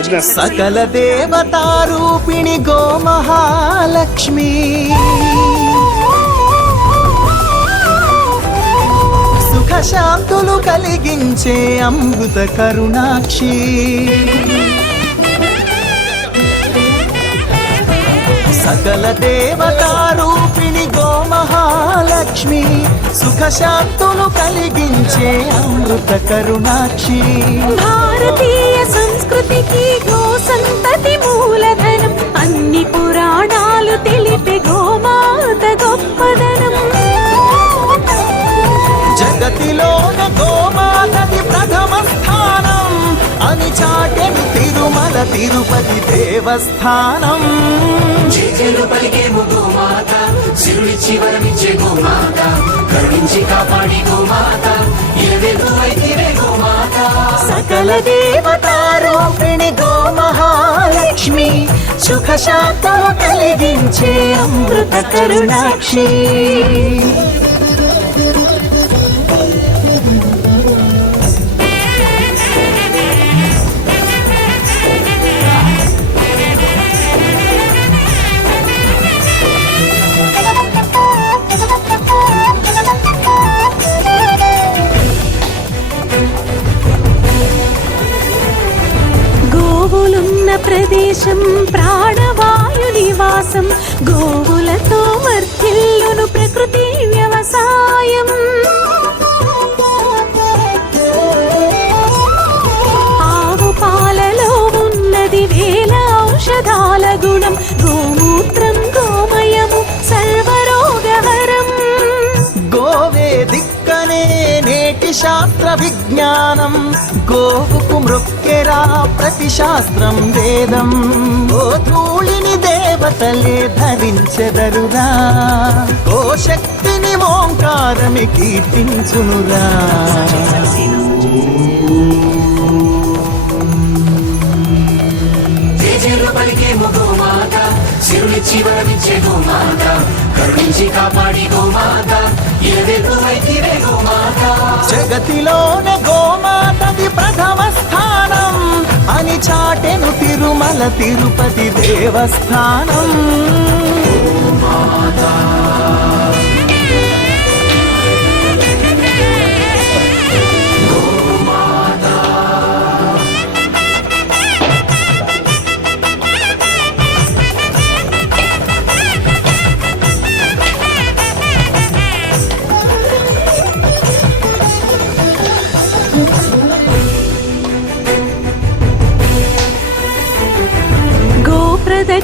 సకల దేవతారూపిణి గోమహాలక్ష్మి. సుఖ శాంతులు కలిగించే అమృత కరుణాక్షి. సకల దేవతారూపిణి గోమహాలక్ష్మి సుఖ శాంతులు కలిగించే అమృత కరుణాక్షి. భారతీయ దేవస్థానం. జేజేలు పలికేము గోమాత సిరుడిచ్చి వరమిచ్చే గోమాత కరుణించి కాపాడి గోమాత గోమాత. సకల దేవతారూపిణి గోమహాలక్ష్మి సుఖ శాంతము కలిగించే అమృత కరుణాక్షి. ప్రదేశం ప్రాణవాయు నివాసం గోవులతో వర్ధిల్లును ప్రకృతి వ్యవసాయం. ఆవు పాలలో ఉన్నది వేల ఔషధాల గుణం గో శాస్త్ర విజ్ఞానం గోవుకు మృక్కెరా ప్రతి శాస్త్రం వేదం ఓ ధూళిని దేవతలే ధరించెదరురా ఓ శక్తిని ఓంకారమి కీర్తించునురా జేజేలు గోమాత సిరుడిచ్చి వరమిచ్చే గోమాత కరుణించి కాపాడి గోమాత ఇలవెల్లు అయితేనే గోమాత జగతిలోన గోమాతది ప్రథమ స్థానం. అని చాటెను తిరుమల తిరుపతి దేవస్థానం.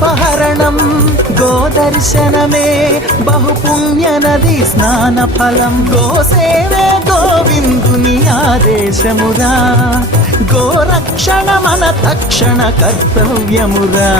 మహాపాపహరణం గోదర్శనమే బహుపుణ్య నది స్నాన ఫలం గోసేవే గోవిందుని ఆదేశమురా గోరక్షణ మన తక్షణ కర్తవ్యమురా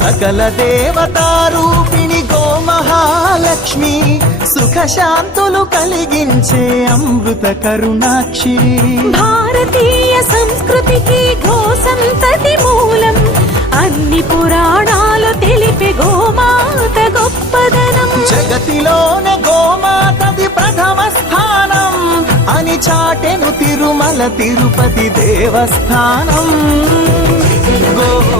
సకల దేవతారూపిణి గోమహాలక్ష్మి సుఖ కలిగించే అమృత కరుణాక్షి. భారతీయ సంస్కృతికి గో సంతతి అన్ని పురాణాలు తెలిపే గోమాత గొప్పదనం. జగతిలోన గోమాతది ప్రథమ స్థానం. అని చాటెను తిరుమల తిరుపతి దేవస్థానం. గో